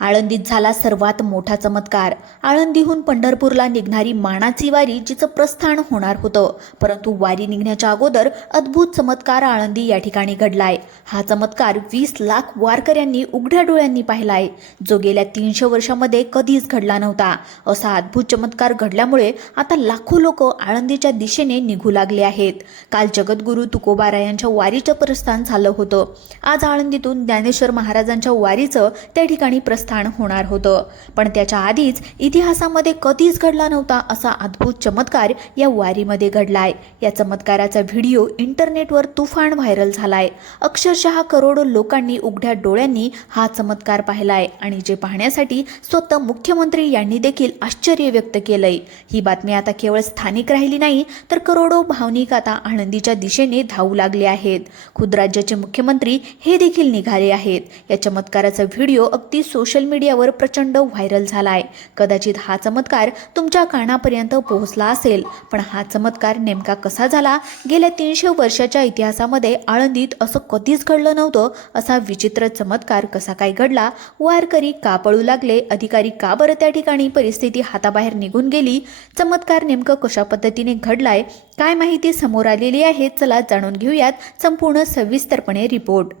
आळंदीत झाला सर्वात मोठा चमत्कार। आळंदीहून पंढरपूरला निघणारी मानाची वारी जिचं प्रस्थान होणार होतं, परंतु वारी निघण्याच्या अगोदर अद्भुत चमत्कार आळंदी या ठिकाणी घडलाय। हा चमत्कार 20 लाख वारकऱ्यांनी उघड्या डोळ्यांनी पाहिलाय, जो गेल्या 300 वर्षांमध्ये कधीच घडला नव्हता। असा अद्भुत चमत्कार घडल्यामुळे आता लाखो लोक आळंदीच्या दिशेने निघू लागले आहेत। काल जगद्गुरू तुकोबारायांच्या वारीचं प्रस्थान झालं होतं। आज आळंदीतून ज्ञानेश्वर महाराजांच्या वारीचं त्या ठिकाणी प्रस्थान होणार होतं, पण त्याच्या आधीच इतिहासामध्ये कधीच घडला नव्हता असा अद्भुत चमत्कार या वारीमध्ये घडलाय। या चमत्काराचा व्हिडिओ इंटरनेटवर तुफान व्हायरल झालाय। अक्षरशः करोडो लोकांनी उघड्या डोळ्यांनी हा चमत्कार पाहिलाय आणि जे पाहण्यासाठी स्वतः मुख्यमंत्री यांनी देखील आश्चर्य व्यक्त केलंय। ही बातमी आता केवळ स्थानिक राहिली नाही, तर करोडो भाविक आता आळंदीच्या दिशेने धावू लागले आहेत। खुद राज्याचे मुख्यमंत्री हे देखील निघाले आहेत। या चमत्काराचा व्हिडिओ अगदी सोशल मीडियावर प्रचंड व्हायरल झालाय। कदाचित हा चमत्कार तुमच्या कानापर्यंत पोहोचला असेल, पण हा चमत्कार नेमका कसा झाला? गेल्या 300 वर्षाच्या इतिहासामध्ये आळंदीत असं कधीच घडलं नव्हतं। असा विचित्र चमत्कार कसा काय घडला? वारकरी का पळू लागले? अधिकारी का बरं त्या ठिकाणी परिस्थिती हाताबाहेर निघून गेली? चमत्कार नेमकं कशा पद्धतीने घडलाय? काय माहिती समोर आलेली आहे? चला जाणून घेऊयात संपूर्ण सविस्तरपणे रिपोर्ट।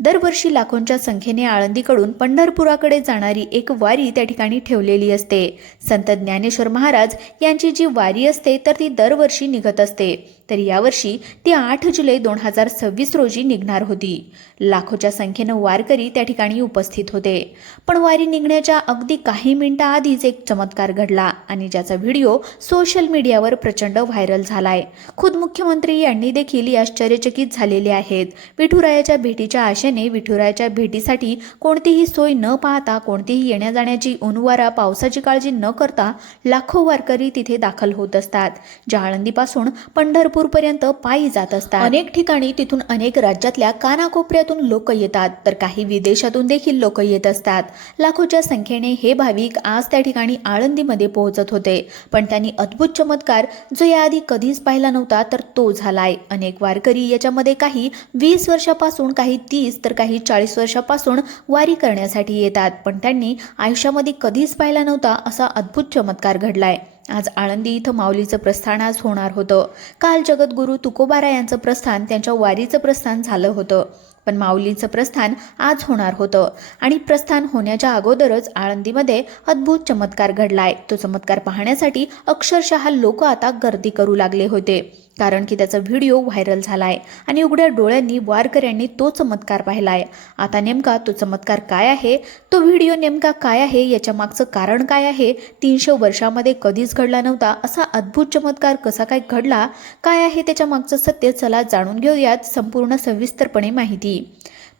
दरवर्षी लाखोंच्या संख्येने आळंदीकडून पंढरपुराकडे जाणारी एक वारी त्या ठिकाणी ठेवलेली असते। संत ज्ञानेश्वर महाराज यांची जी वारी असते तर ती दरवर्षी निघत असते, तर यावर्षी ती 8 जुलै 2026 रोजी निघणार होती। लाखोच्या संख्येनं वारकरी त्या ठिकाणी उपस्थित होते, पण वारी निघण्याच्या अगदी काही मिनिटांआधीच एक चमत्कार घडला आणि ज्याचा व्हिडिओ सोशल मीडियावर प्रचंड व्हायरल झालाय। खुद मुख्यमंत्री यांनी देखील आश्चर्यचकित झालेले आहेत। विठुरायाच्या भेटीच्या आशेने विठुरायाच्या भेटीसाठी कोणतीही सोय न पाहता, कोणतीही येण्या जाण्याची उनवारा पावसाची काळजी न करता लाखो वारकरी तिथे दाखल होत असतात, ज्या आळंदीपासून पंढरपूर पर्यंत पायी जात असतात। अनेक ठिकाणी तिथून अनेक राज्यातल्या कानाकोपऱ्यातून लोक येतात, तर काही विदेशातून देखील लोक येत असतात। लाखोच्या संख्येने हे भाविक आज त्या ठिकाणी आळंदीमध्ये पोहोचत होते, पण त्यांनी अद्भुत चमत्कार जो याआधी कधीच पाहिला नव्हता तर तो झालाय। अनेक वारकरी याच्यामध्ये काही 20 वर्षापासून, काही 30 तर काही 40 वर्षापासून वारी करण्यासाठी येतात, पण त्यांनी आयुष्यामध्ये कधीच पाहिला नव्हता असा अद्भुत चमत्कार घडलाय। आज आळंदी इथं माऊलीचं प्रस्थान आज होणार होतं। काल जगद्गुरू तुकोबारायांचं प्रस्थान, त्यांच्या वारीचं प्रस्थान झालं होतं, पण माऊलीचं प्रस्थान आज होणार होतं आणि प्रस्थान होण्याच्या अगोदरच आळंदीमध्ये अद्भुत चमत्कार घडलाय। तो चमत्कार पाहण्यासाठी अक्षरशः लोक आता गर्दी करू लागले होते, कारण की त्याचा व्हिडिओ व्हायरल झालाय आणि उघड्या डोळ्यांनी वारकऱ्यांनी तो चमत्कार पाहिलाय। आता नेमका तो चमत्कार काय आहे? तो व्हिडिओ नेमका काय आहे? याच्या मागचं कारण काय आहे? 300 वर्षामध्ये कधीच घडला नव्हता असा अद्भुत चमत्कार कसा काय घडला? काय आहे त्याच्या मागचं सत्य? चला जाणून घेऊयात संपूर्ण सविस्तरपणे माहिती।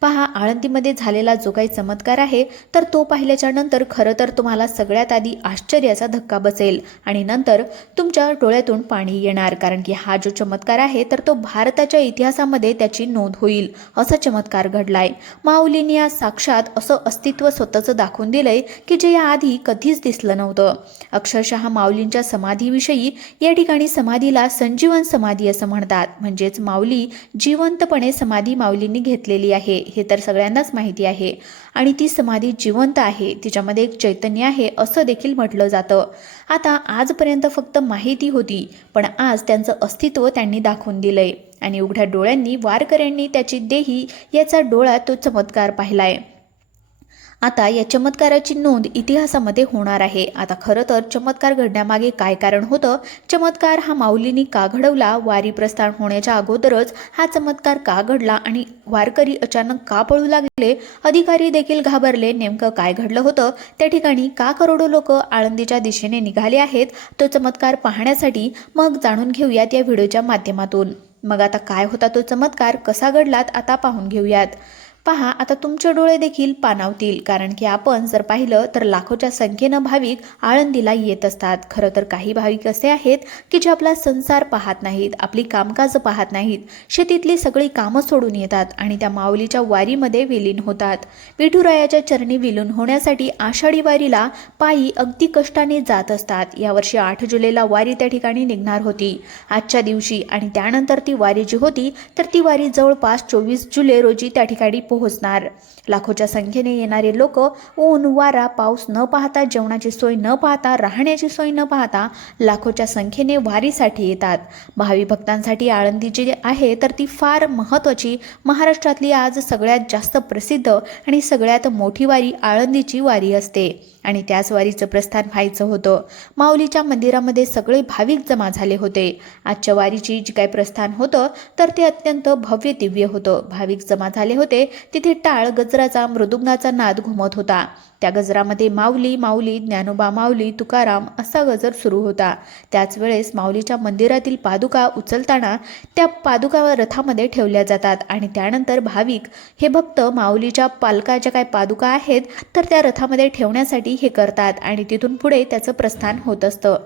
पहा, आळंदीमध्ये झालेला जो काही चमत्कार आहे तर तो पाहिल्याच्या नंतर खरं तर तुम्हाला सगळ्यात आधी आश्चर्याचा धक्का बसेल आणि नंतर तुमच्या डोळ्यातून पाणी येणार, कारण की हा जो चमत्कार आहे तर तो भारताच्या इतिहासामध्ये त्याची नोंद होईल असा चमत्कार घडलाय। माऊलींनी आज साक्षात असं अस्तित्व स्वतःचं दाखवून दिलंय की जे याआधी कधीच दिसलं नव्हतं। अक्षरशः माऊलींच्या समाधीविषयी या ठिकाणी समाधीला संजीवन समाधी असं म्हणतात, म्हणजेच माऊली जिवंतपणे समाधी माऊलींनी घेतलेली आहे हे तर सगळ्यांनाच माहिती आहे आणि ती समाधी जिवंत आहे, तिच्यामध्ये एक चैतन्य आहे असं देखील म्हटलं जातं। आता आजपर्यंत फक्त माहिती होती, पण आज त्यांचं अस्तित्व त्यांनी दाखवून दिलंय आणि उघड्या डोळ्यांनी वारकऱ्यांनी त्याची देही याचा डोळा तो चमत्कार पाहिलाय। आता या चमत्काराची नोंद इतिहासामध्ये होणार आहे। आता खरं तर चमत्कार घडण्यामागे काय कारण होतं? चमत्कार हा माऊलींनी का घडवला? वारी प्रस्थान होण्याच्या अगोदरच हा चमत्कार का घडला आणि वारकरी अचानक का पळू लागले? अधिकारी देखील घाबरले। नेमकं काय घडलं होतं त्या ठिकाणी? का करोडो लोक आळंदीच्या दिशेने निघाले आहेत तो चमत्कार पाहण्यासाठी? मग जाणून घेऊयात या व्हिडिओच्या माध्यमातून। मग आता काय होता तो चमत्कार? कसा घडलात? आता पाहून घेऊयात। पहा, आता तुमचे डोळे देखील पाणावतील, कारण की आपण जर पाहिलं तर लाखोच्या संख्येनं भाविक आळंदीला येत असतात। खरं तर काही भाविक असे आहेत की जे आपला संसार पाहत नाहीत, आपली कामकाज पाहत नाहीत, शेतीतली सगळी कामं सोडून येतात आणि त्या माऊलीच्या वारीमध्ये विलीन होतात। विठुरायाच्या चरणी विलीन होण्यासाठी आषाढी वारीला पायी अगदी कष्टाने जात असतात। यावर्षी 8 जुलैला वारी त्या ठिकाणी निघणार होती आजच्या दिवशी, आणि त्यानंतर ती वारी जी होती तर ती वारी जवळपास 24 जुलै रोजी त्या ठिकाणी पोहोचणार। लाखोच्या संख्येने येणारे लोक ऊन वारा पाऊस न पाहता, जेवणाची सोय न पाहता, राहण्याची सोय न पाहता लाखोच्या संख्येने वारीसाठी येतात. भावी भक्तांसाठी आळंदी जी आहे तर ती फार महत्त्वाची, महाराष्ट्रातली आज सगळ्यात जास्त प्रसिद्ध आणि सगळ्यात मोठी वारी आळंदीची वारी असते. आणि त्याच वारीचं प्रस्थान व्हायचं होतं. माऊलीच्या मंदिरामध्ये सगळे भाविक जमा झाले होते. आजच्या वारीची जी काही प्रस्थान होतं तर ते अत्यंत भव्य दिव्य होतं. भाविक जमा झाले होते. तिथे टाळ गजराचा मृदुंगाचा नाद घुमत होता. त्या गजरामध्ये माऊली माऊली, ज्ञानोबा माऊली, तुकाराम असा गजर सुरू होता. त्याच वेळेस माऊलीच्या मंदिरातील पादुका उचलताना त्या पादुका रथामध्ये ठेवल्या जातात आणि त्यानंतर भाविक हे भक्त माऊलीच्या पालकाच्या काय पादुका आहेत तर त्या रथामध्ये ठेवण्यासाठी हे करतात आणि तिथून पुढे त्याचं प्रस्थान होत असतं.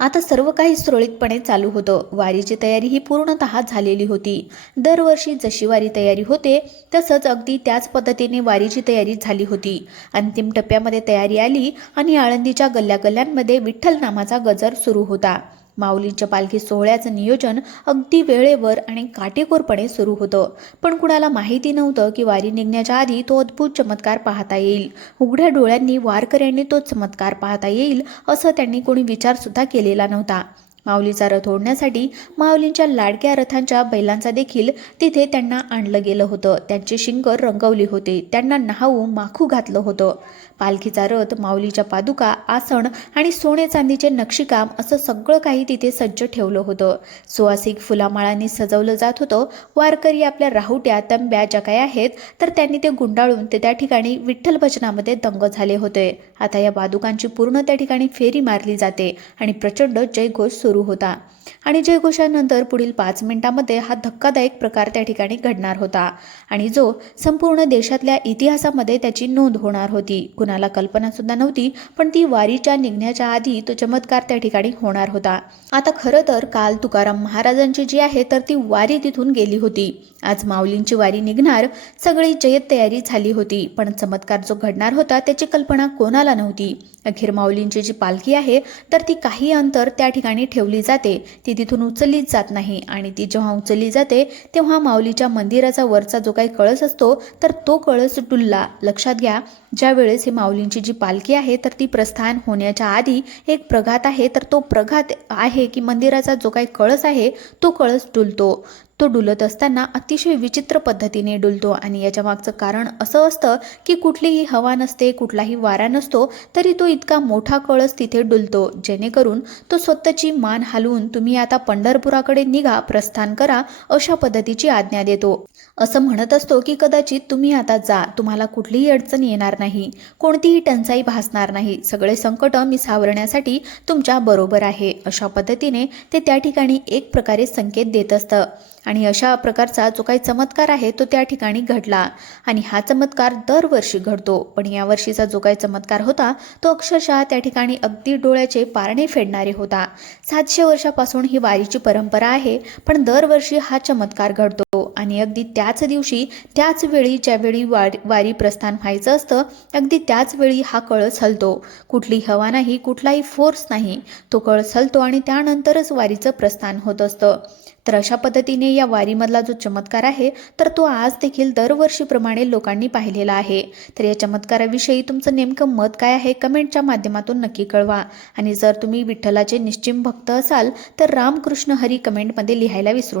आता सर्व काही सुरळीतपणे चालू होतं. वारीची तयारी ही पूर्णतः झालेली होती. दरवर्षी जशी वारी तयारी होते तसंच अगदी त्याच पद्धतीने वारीची तयारी झाली होती. अंतिम टप्प्यामध्ये तयारी आली आणि आळंदीच्या गल्ल्यागल्ल्यांमध्ये विठ्ठल नामाचा गजर सुरू होता. माऊलींच्या पालखी सोहळ्याचं नियोजन अगदी वेळेवर आणि काटेकोरपणे सुरू होतं. पण कुणाला माहिती नव्हतं की वारी निघण्याच्या आधी तो अद्भुत चमत्कार पाहता येईल. उघड्या डोळ्यांनी वारकऱ्यांनी तो चमत्कार पाहता येईल असं त्यांनी कोणी विचारसुद्धा केलेला नव्हता. माऊलीचा रथ ओढण्यासाठी माऊलींच्या लाडक्या रथांच्या बैलांचा देखील तिथे त्यांना आणलं गेलं होतं. त्यांचे शिंग रंगवले होते. त्यांना न्हाऊ माखू घातलं होतं. पालखीचा रथ, माऊलीच्या पादुका, आसन आणि सोने चांदीचे नक्षीकाम असं सगळं काही तिथे सज्ज ठेवलं होतं. सुवासिक फुलामाळांनी सजवलं जात होतं. वारकरी आपल्या राहुट्या, तंब्या ज्या काही आहेत तर त्यांनी ते गुंडाळून ते त्या ठिकाणी विठ्ठल भजनामध्ये दंग झाले होते. आता या पादुकांची पूर्ण त्या ठिकाणी फेरी मारली जाते आणि प्रचंड जयघोष सुरू होता. आणि जयघोषानंतर पुढील 5 मिनिटांमध्ये हा धक्कादायक प्रकार त्या ठिकाणी घडणार होता आणि जो संपूर्ण देशातल्या इतिहासामध्ये त्याची नोंद होणार होती. कुणाला कल्पना सुद्धा नव्हती, पण ती वारीच्या निघण्याच्या आधी तो चमत्कार त्या ठिकाणी होणार होता. आता खरं तर काल तुकाराम महाराजांची जी आहे तर ती वारी तिथून गेली होती. आज माऊलींची वारी निघणार, सगळी जय्यत तयारी झाली होती. पण चमत्कार जो घडणार होता त्याची कल्पना कोणाला नव्हती. अखेर माऊलींची जी पालखी आहे तर ती काही अंतर त्या ठिकाणी ठेवली जाते. ती तिथून उचललीच जात नाही आणि ती जेव्हा उचलली जाते तेव्हा माऊलीच्या मंदिराचा वरचा जो काही कळस असतो तर तो कळस डुलला. लक्षात घ्या, ज्या वेळेस ही माऊलींची जी पालखी आहे तर ती प्रस्थान होण्याच्या आधी एक प्रघात आहे तर तो प्रघात आहे की मंदिराचा जो काही कळस आहे तो कळस डुलतो. तो डुलत असताना अतिशय विचित्र पद्धतीने डुलतो आणि याच्या मागचं कारण असं असतं की कुठलीही हवा नसते, कुठलाही वारा नसतो, तरी तो इतका मोठा कळस तिथे डुलतो जेणेकरून तो स्वतःची मान हलवून तुम्ही आता पंढरपुराकडे निघा, प्रस्थान करा अशा पद्धतीची आज्ञा देतो. असं म्हणत असतो की कदाचित तुम्ही आता जा, तुम्हाला कुठलीही अडचण येणार नाही, कोणतीही टंचाई भासणार नाही, सगळे संकट मी सावरण्यासाठी तुमच्या बरोबर आहे. अशा पद्धतीने ते त्या ठिकाणी एक प्रकारे संकेत देत असतं. आणि अशा प्रकारचा जो काही चमत्कार आहे तो त्या ठिकाणी घडला आणि हा चमत्कार दरवर्षी घडतो. पण या वर्षीचा जो काही चमत्कार होता तो अक्षरशः त्या ठिकाणी अगदी डोळ्याचे पारणे फेडणारे होता. 700 वर्षापासून ही वारीची परंपरा आहे, पण दरवर्षी हा चमत्कार घडतो आणि अगदी त्याच दिवशी, त्याच वेळी ज्यावेळी वारी प्रस्थान व्हायचं असतं अगदी त्याच वेळी हा कळस हलतो. कुठली हवा नाही, कुठलाही फोर्स नाही, तो कळस हलतो आणि त्यानंतरच वारीचं प्रस्थान होत असतं. तर अशा पद्धतीने या वारीमधला जो चमत्कार आहे तर तो आज देखील दरवर्षीप्रमाणे लोकांनी पाहिलेला आहे. तर या चमत्काराविषयी तुमचं नेमकं मत काय आहे कमेंटच्या माध्यमातून नक्की कळवा. आणि जर तुम्ही विठ्ठलाचे निश्चिम भक्त असाल तर रामकृष्ण हरी कमेंटमध्ये लिहायला विसरू नका.